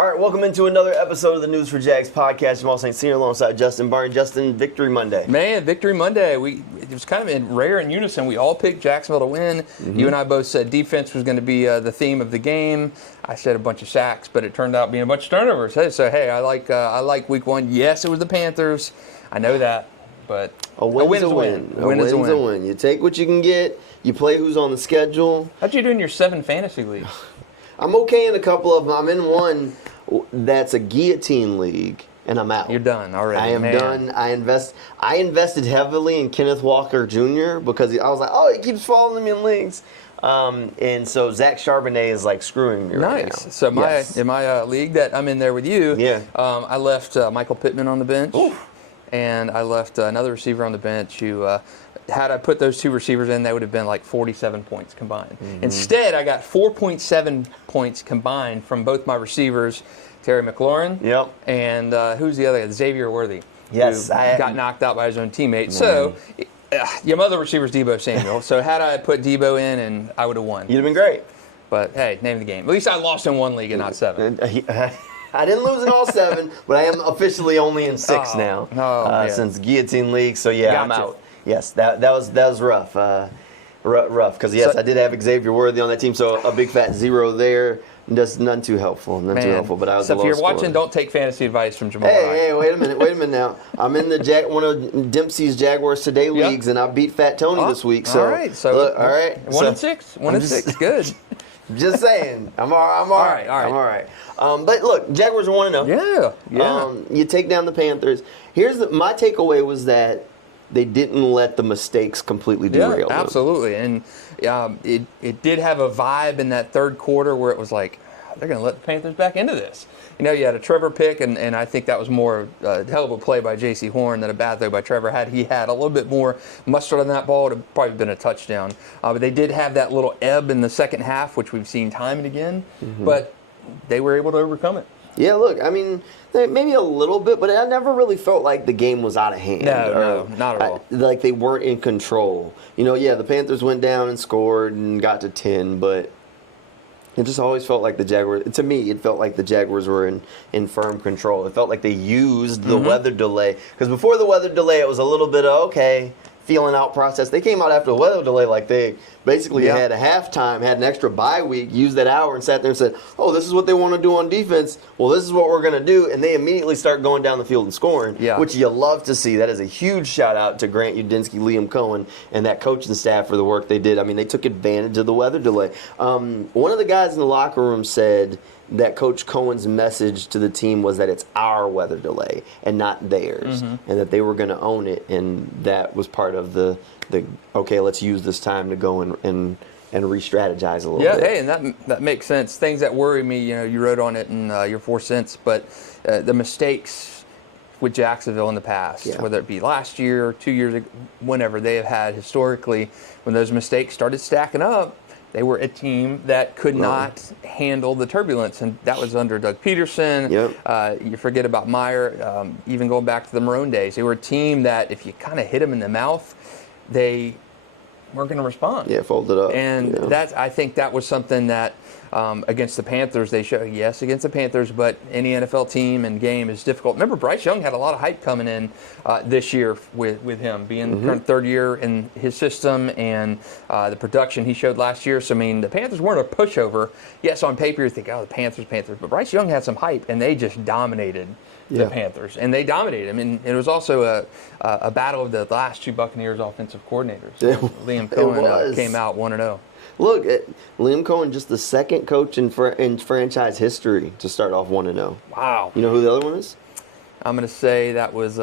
All right, welcome into another episode of the News4JAGs podcast. Jamal St here alongside Justin Barney. Justin, Victory Monday. Man, Victory Monday. It was kind of rare in unison. We all picked Jacksonville to win. Mm-hmm. You and I both said defense was going to be the theme of the game. I said a bunch of sacks, but it turned out being a bunch of turnovers. Hey, I like Week 1. Yes, it was the Panthers. I know that, but a win is a win. A win is a win. You take what you can get. You play who's on the schedule. How'd you do in your 7 fantasy leagues? I'm okay in a couple of them. I'm in one that's a guillotine league, and I'm out. You're done already. I am done. I invested heavily in Kenneth Walker Jr. because I was like, oh, he keeps following me in leagues. And so Zach Charbonnet is like screwing me right now. Nice. So in my league that I'm in there with you, I left Michael Pittman on the bench. Oof. And I left another receiver on the bench who, had I put those 2 receivers in, that would have been like 47 points combined. Mm-hmm. Instead, I got 4.7 points combined from both my receivers, Terry McLaurin, and who's the other guy? Xavier Worthy. Yes, who got knocked out by his own teammate. Man. So, your other receiver's Debo Samuel. So had I put Debo in, and I would have won. You'd have been great. But hey, name of the game. At least I lost in 1 league and not 7. I didn't lose in all 7, but I am officially only in 6 now since Guillotine League. So I'm out. Yes, that was rough. Rough because I did have Xavier Worthy on that team, so a big fat 0 there. Just none too helpful. But I was. So if you're watching, don't take fantasy advice from Jamal. Hey, wait a minute now. I'm in the one of Dempsey's Jaguars Today leagues, and I beat Fat Tony this week. So all right, all right. 1 and 6. 1 and 6. Good. Just saying, I'm all right. I'm all right. But look, Jaguars are 1-0. Yeah. You take down the Panthers. My takeaway was that they didn't let the mistakes completely derail them. Absolutely. And it did have a vibe in that third quarter where it was like, they're going to let the Panthers back into this. You had a Trevor pick, and I think that was more a hell of a play by J.C. Horn than a bad throw by Trevor. Had he had a little bit more mustard on that ball, it would have probably been a touchdown. But they did have that little ebb in the second half, which we've seen time and again. Mm-hmm. But they were able to overcome it. Yeah, look, I mean, maybe a little bit, but I never really felt like the game was out of hand. No, not at all. Like they weren't in control. The Panthers went down and scored and got to 10, but it just always felt like the Jaguars, to me, it felt like the Jaguars were in firm control. It felt like they used the weather delay. Because before the weather delay, it was a little bit of, feeling out process. They came out after the weather delay like they basically had a halftime, had an extra bye week, used that hour and sat there and said, oh, this is what they want to do on defense. Well, this is what we're going to do. And they immediately start going down the field and scoring, which you love to see. That is a huge shout out to Grant Udinski, Liam Coen, and that coaching staff for the work they did. I mean, they took advantage of the weather delay. One of the guys in the locker room said that Coach Cohen's message to the team was that it's our weather delay and not theirs, and that they were going to own it, and that was part of the let's use this time to go and re-strategize a little bit. Hey, and that makes sense. Things that worry me, you wrote on it in your 4 cents, but the mistakes with Jacksonville in the past, whether it be last year, 2 years ago, whenever they have had historically, when those mistakes started stacking up, they were a team that could not handle the turbulence, and that was under Doug Peterson. You forget about Meyer, even going back to the Marone days. They were a team that if you kind of hit them in the mouth, they weren't going to respond. Fold it up. And I think that was something that against the Panthers, they showed, against the Panthers, but any NFL team and game is difficult. Remember, Bryce Young had a lot of hype coming in this year with him being current 3rd year in his system and the production he showed last year. So, I mean, the Panthers weren't a pushover. Yes, on paper you think, the Panthers. But Bryce Young had some hype, and they just dominated the Panthers. And they dominated them. And it was also a battle of the last 2 Buccaneers offensive coordinators. Liam Coen came out 1-0. Look, Liam Coen, just the second coach in franchise history to start off 1-0. Wow. You know who the other one is? I'm going to say that was,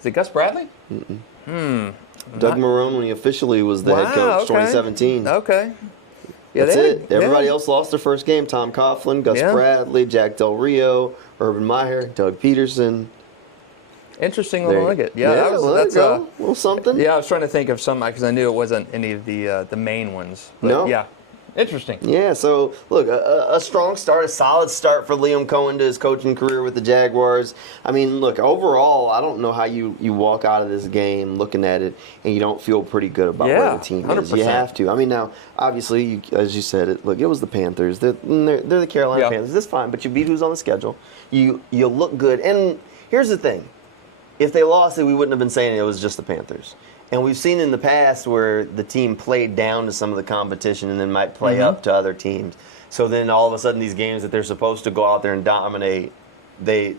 is it Gus Bradley? Doug Marone, when he officially was the head coach, 2017. Okay. That's it. Everybody else lost their first game. Tom Coughlin, Gus Bradley, Jack Del Rio, Urban Meyer, Doug Peterson. Interesting little nugget. That's a little something. Yeah, I was trying to think of some because I knew it wasn't any of the main ones. But no. Yeah. Interesting. Yeah, so look, a strong start, a solid start for Liam Coen to his coaching career with the Jaguars. I mean, look, overall, I don't know how you walk out of this game looking at it and you don't feel pretty good about where the team is. 100%. You have to. I mean, now, obviously, as you said, it was the Panthers. They're the Carolina Panthers. That's fine, but you beat who's on the schedule. You look good. And here's the thing. If they lost it, we wouldn't have been saying it was just the Panthers. And we've seen in the past where the team played down to some of the competition and then might play up to other teams. So then all of a sudden these games that they're supposed to go out there and dominate, maybe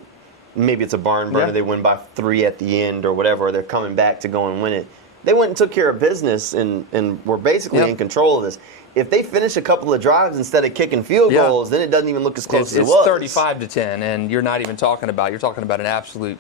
it's a barn burner, they win by 3 at the end or whatever, or they're coming back to go and win it. They went and took care of business and were basically in control of this. If they finish a couple of drives instead of kicking field goals, then it doesn't even look as close as it was. It's 35-10, and you're talking about an absolute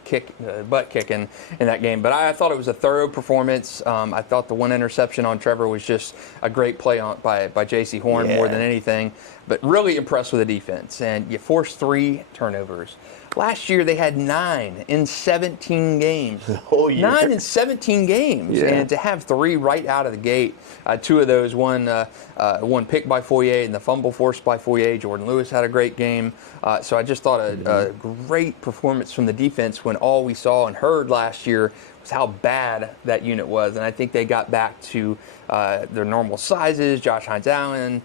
butt kicking in that game. But I thought it was a thorough performance. I thought the one interception on Trevor was just a great play by J.C. Horn more than anything. But really impressed with the defense, and you forced 3 turnovers. Last year they had 9 in 17 games. 9 in 17 games, and to have 3 right out of the gate, 2 of those, one picked by Foyer and the fumble forced by Foyer. Jordan Lewis had a great game. So I just thought a great performance from the defense when all we saw and heard last year was how bad that unit was. And I think they got back to their normal sizes. Josh Hines-Allen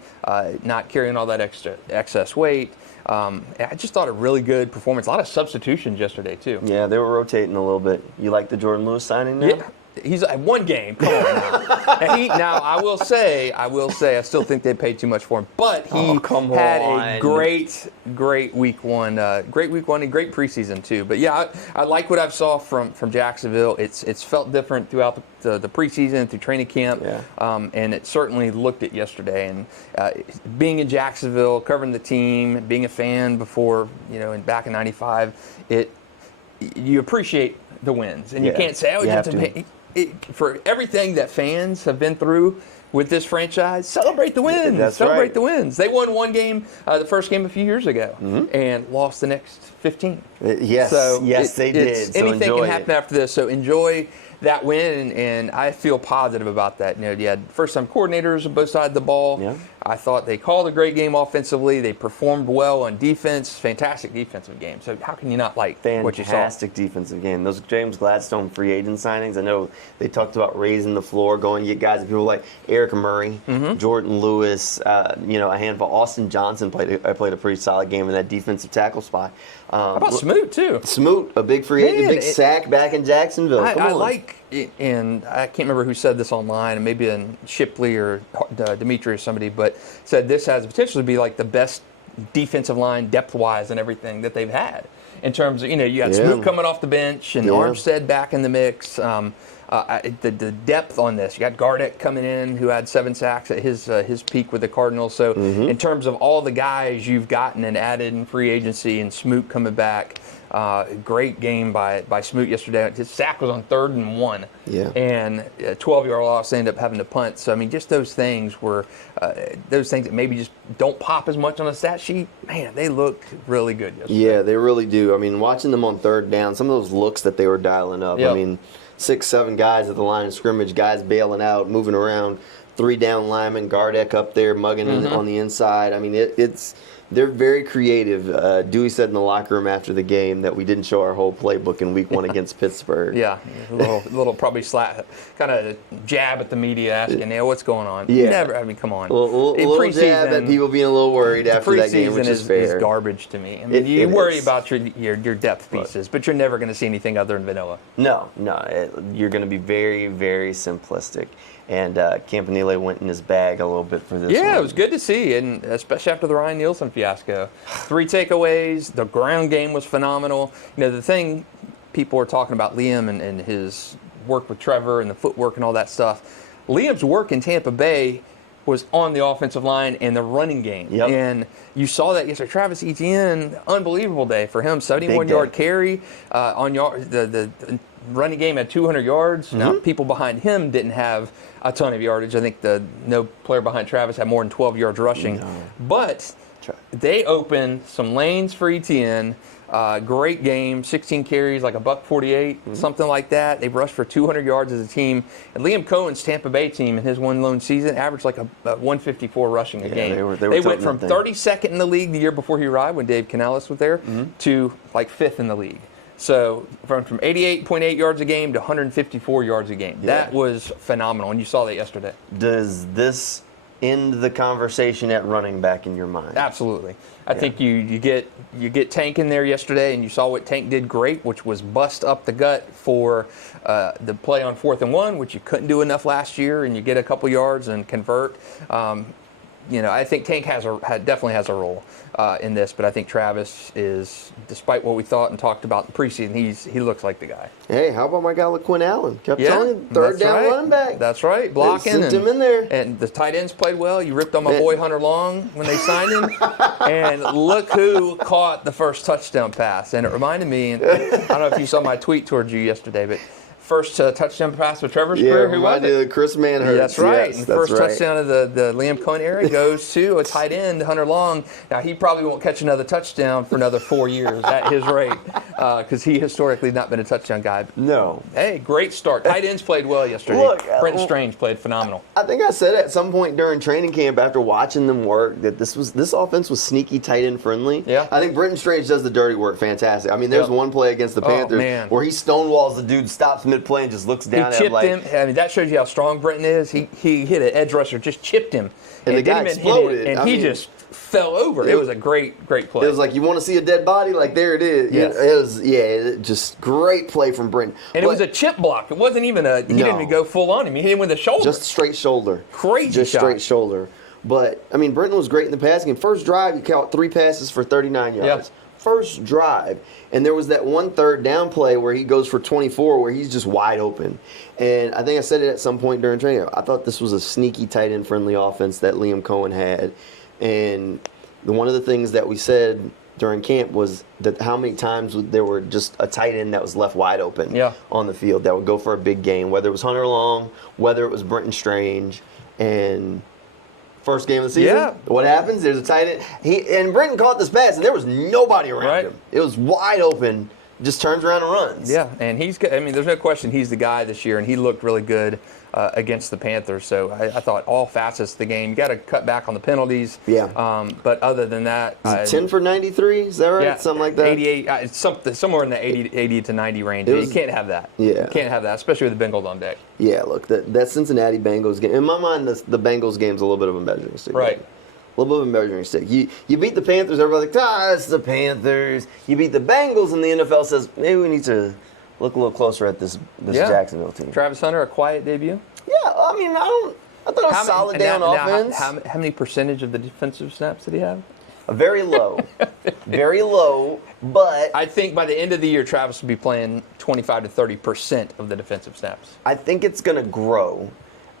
not carrying all that excess weight. I just thought a really good performance. A lot of substitutions yesterday, too. Yeah, they were rotating a little bit. You like the Jordan Lewis signing now? Yeah. He's at one game. Come on now. Now I will say, I still think they paid too much for him. But he had a great week 1, and great preseason too. But yeah, I like what I saw from Jacksonville. It's felt different throughout the preseason, through training camp, and it certainly looked it yesterday. And being in Jacksonville, covering the team, being a fan before, back in '95, you appreciate the wins, and you can't say, "Oh, you have to." For everything that fans have been through with this franchise, celebrate the wins. Celebrate the wins. They won one game, the first game a few years ago, and lost the next 15. Yes, they did. So anything can happen after this. So enjoy that win, and I feel positive about that. You had first-time coordinators on both sides of the ball. Yeah. I thought they called a great game offensively. They performed well on defense. Fantastic defensive game. So how can you not like what you saw? Fantastic defensive game. Those James Gladstone free agent signings, I know they talked about raising the floor, going to get guys, people like Eric Murray, Jordan Lewis, a handful. Austin Johnson played a pretty solid game in that defensive tackle spot. How about Smoot, too? Smoot, a big free agent, big sack back in Jacksonville. I like it, and I can't remember who said this online, and maybe in Shipley or Dimitri or somebody, but said this has the potential to be like the best defensive line depth-wise and everything that they've had. In terms of, you got Smoot coming off the bench and Armstead back in the mix. The depth on this, you got Gardeck coming in who had 7 sacks at his peak with the Cardinals. So in terms of all the guys you've gotten and added in free agency, and Smoot coming back, great game by Smoot yesterday. His sack was on 3rd and 1, and a 12-yard loss. They ended up having to punt. So I mean, just those things were those things that maybe just don't pop as much on a stat sheet. Man, they looked really good yesterday. Yeah, they really do. I mean, watching them on 3rd down, some of those looks that they were dialing up. I mean, 6-7 guys at the line of scrimmage, guys bailing out, moving around, 3 down linemen, Gardeck up there mugging on the inside. I mean, they're very creative. Dewey said in the locker room after the game that we didn't show our whole playbook in week 1 against Pittsburgh. Yeah, a little probably kind of jab at the media asking, what's going on? Yeah. Never, I mean, come on. A little jab at people being a little worried after that game, which is fair. Is garbage to me. I mean, you worry about your depth pieces, but you're never going to see anything other than vanilla. No, you're going to be very, very simplistic. And Campanile went in his bag a little bit for this one. Yeah, it was good to see, and especially after the Ryan Nielsen fiasco. 3 takeaways. The ground game was phenomenal. The thing people were talking about Liam and his work with Trevor and the footwork and all that stuff. Liam's work in Tampa Bay was on the offensive line and the running game. And you saw that yesterday. Travis Etienne, unbelievable day for him. 71-yard carry on the running game had 200 yards. Now, people behind him didn't have a ton of yardage. I think no player behind Travis had more than 12 yards rushing. But They opened some lanes for ETN. Great game, 16 carries, like a $148, something like that. They rushed for 200 yards as a team. And Liam Coen's Tampa Bay team in his one lone season averaged like a 154 rushing a game. They went from 32nd in the league the year before he arrived when Dave Canales was there to like 5th in the league. So from 88.8 yards a game to 154 yards a game. Yeah. That was phenomenal, and you saw that yesterday. Does this end the conversation at running back in your mind? Absolutely. I think you get Tank in there yesterday, and you saw what Tank did great, which was bust up the gut for the play on 4th and 1, which you couldn't do enough last year, and you get a couple yards and convert. I think Tank definitely has a role in this, but I think Travis is, despite what we thought and talked about in the preseason, he looks like the guy. Hey, how about my guy LaQuinn Allen? Kept telling you, third down running back. That's right, blocking. Sent him in there. And the tight ends played well. You ripped on my boy Hunter Long when they signed him. And look who caught the first touchdown pass. And it reminded me, and I don't know if you saw my tweet towards you yesterday, but first touchdown pass with Trevor's career. Who was it? Chris Manhurst. That's right. Yes, and the first touchdown of the Liam Coen era goes to a tight end, Hunter Long. Now, he probably won't catch another touchdown for another 4 years at his rate because he historically not been a touchdown guy. No. Hey, great start. Tight ends played well yesterday. Look, Brenton Strange played phenomenal. I think I said at some point during training camp after watching them work that this offense was sneaky tight end friendly. Yeah. I think Brenton Strange does the dirty work fantastic. I mean, there's one play against the Panthers where he stonewalls the dude, stops mid-play, and just looks down. He chipped him. I mean, that shows you how strong Brenton is. He hit an edge rusher, just chipped him. And the guy exploded. And he just fell over. It was a great play. It was like, you want to see a dead body? Like, there it is. Yes. It was, just great play from Brenton. And it was a chip block. It wasn't even he didn't even go full on him. He hit him with a shoulder. Just straight shoulder. Crazy Just shot. straight shoulder. But, I mean, Brenton was great in the passing game. First drive, he caught 3 passes for 39 yards. Yeah. First drive. And there was that one third down play where he goes for 24 where he's just wide open. And I think I said it at some point during training. I thought this was a sneaky tight end friendly offense that Liam Coen had. And one of the things that we said during camp was that how many times there were just a tight end that was left wide open on the field that would go for a big game, whether it was Hunter Long, whether it was Brenton Strange. And first game of the season, what happens? There's a tight end. And Brenton caught this pass, and there was nobody around him. It was wide open. Just turns around and runs. Yeah, and there's no question he's the guy this year, and he looked really good against the Panthers. So I thought all facets of the game. You got to cut back on the penalties. Yeah. But other than that, 10 for 93. Is that right? Yeah, something like that. 88. Somewhere in the 80 to 90 range. You can't have that. Yeah. You can't have that, especially with the Bengals on deck. Yeah. Look, that Cincinnati Bengals game. In my mind, the Bengals game's a little bit of a measuring stick. Right. A little bit of a measuring stick. You beat the Panthers, everybody's like, it's the Panthers. You beat the Bengals, and the NFL says, maybe we need to look a little closer at this Jacksonville team. Travis Hunter, a quiet debut? Yeah, I mean, I thought it was a solid day on offense. How many percentage of the defensive snaps did he have? Very low. Very low, but I think by the end of the year, Travis will be playing 25 to 30% of the defensive snaps. I think it's going to grow.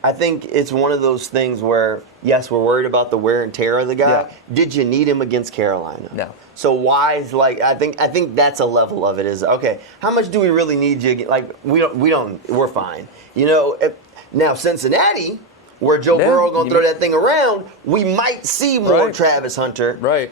I think it's one of those things where, yes, we're worried about the wear and tear of the guy. Yeah. Did you need him against Carolina? No. So I think that's a level of it is, okay, how much do we really need you? Like, we're fine. Now Cincinnati, where Joe Burrow going to throw that thing around, we might see more Travis Hunter. Right.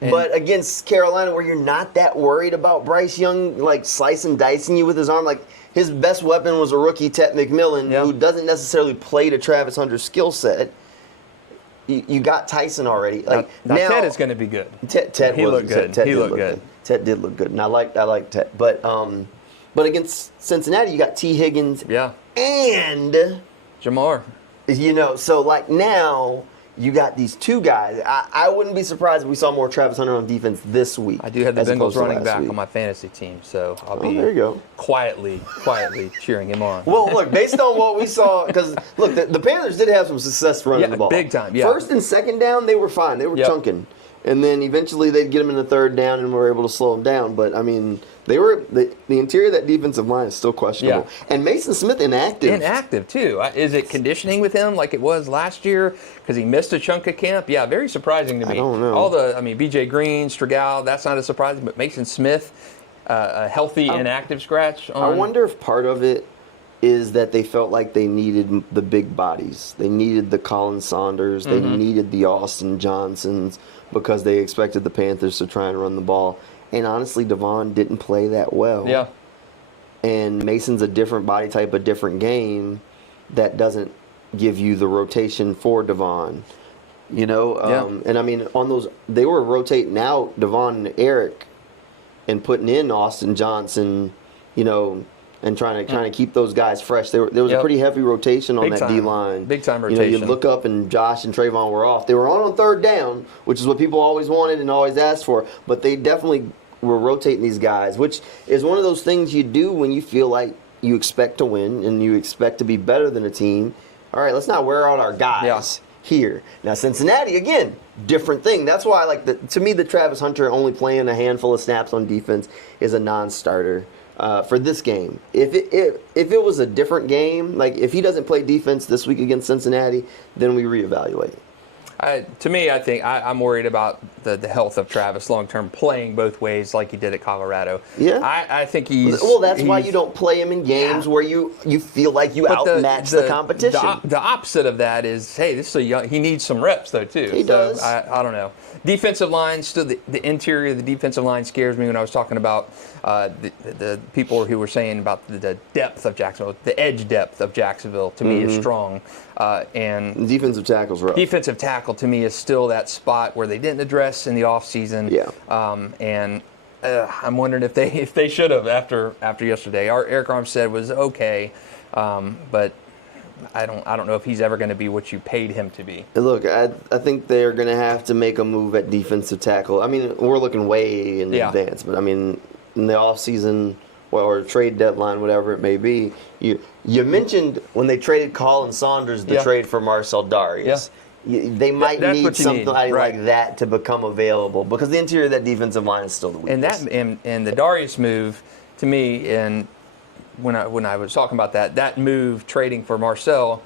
But against Carolina, where you're not that worried about Bryce Young, like, slicing, dicing you with his arm, like, his best weapon was a rookie, Tet McMillan, who doesn't necessarily play to Travis Hunter's skill set. You got Tyson already. Like now Tet is going to be good. Tet looked good. Tet did look good, and I like Tet. But against Cincinnati, you got T. Higgins. Yeah. And Jamar. So like now you got these two guys. I wouldn't be surprised if we saw more Travis Hunter on defense this week. I do have the Bengals running back on my fantasy team, so I'll be there you go. quietly cheering him on. Well, look, based on what we saw, because look, the Panthers did have some success running the ball. Big time. Yeah. First and second down, they were fine. They were chunking. And then eventually they'd get them in the third down and were able to slow them down. But, I mean, the interior of that defensive line is still questionable. Yeah. And Mason Smith inactive. Inactive, too. Is it conditioning with him like it was last year because he missed a chunk of camp? Yeah, very surprising to me. I don't know. B.J. Green, Strigal, that's not as surprising. But Mason Smith, a healthy inactive scratch. I wonder if part of it is that they felt like they needed the big bodies. They needed the Colin Saunders. They needed the Austin Johnsons because they expected the Panthers to try and run the ball. And honestly, Devon didn't play that well. Yeah. And Mason's a different body type, a different game that doesn't give you the rotation for Devon. You know? And I mean, on those, they were rotating out Devon and Eric and putting in Austin Johnson, you know, and trying to keep those guys fresh. There was a pretty heavy rotation on that D-line. Big time rotation. You know, you look up and Josh and Trayvon were off. They were on third down, which is what people always wanted and always asked for. But they definitely were rotating these guys, which is one of those things you do when you feel like you expect to win and you expect to be better than a team. All right, let's not wear out our guys here. Now, Cincinnati, again, different thing. That's why, like, to me, the Travis Hunter only playing a handful of snaps on defense is a non-starter. For this game. If it was a different game, like if he doesn't play defense this week against Cincinnati, then we reevaluate. To me, I think I'm worried about the health of Travis long term, playing both ways like he did at Colorado. Yeah, I think he's. Well, that's why you don't play him in games where you feel like you outmatch the competition. The opposite of that is, hey, this is a young. He needs some reps though too. He does. I don't know. Defensive line, still the interior of the defensive line scares me when I was talking about the people who were saying about the depth of Jacksonville. The edge depth of Jacksonville to me is strong. And defensive tackle's rough. Defensive tackle to me is still that spot where they didn't address in the offseason. Yeah. And I'm wondering if they should have after yesterday. Eric Armstead was okay, but I don't know if he's ever going to be what you paid him to be. Look, I think they're going to have to make a move at defensive tackle. I mean, we're looking way in advance, but I mean, in the offseason or trade deadline, whatever it may be, you mentioned when they traded Colin Saunders, the trade for Marcel Darius. Yeah. They might need something like that to become available because the interior of that defensive line is still the weakest. And the Darius move, to me, and when I was talking about that move, trading for Marcel,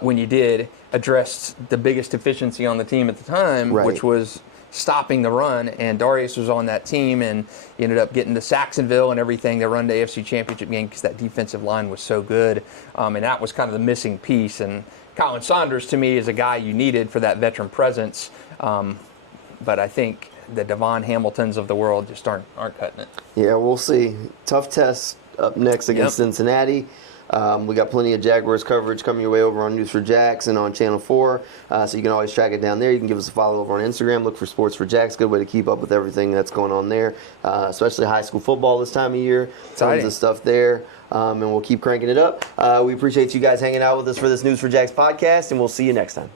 when you did, addressed the biggest deficiency on the team at the time, which was stopping the run, and Darius was on that team, and he ended up getting to Saxonville and everything. They run the AFC Championship game because that defensive line was so good, and that was kind of the missing piece. And Colin Saunders, to me, is a guy you needed for that veteran presence, but I think the Devon Hamiltons of the world just aren't cutting it. Yeah, we'll see. Tough test up next against Cincinnati. We got plenty of Jaguars coverage coming your way over on News4JAGs and on Channel 4, so you can always track it down there. You can give us a follow over on Instagram. Look for Sports for Jags. Good way to keep up with everything that's going on there, especially high school football this time of year. Tons of stuff there, and we'll keep cranking it up. We appreciate you guys hanging out with us for this News4JAGs podcast, and we'll see you next time.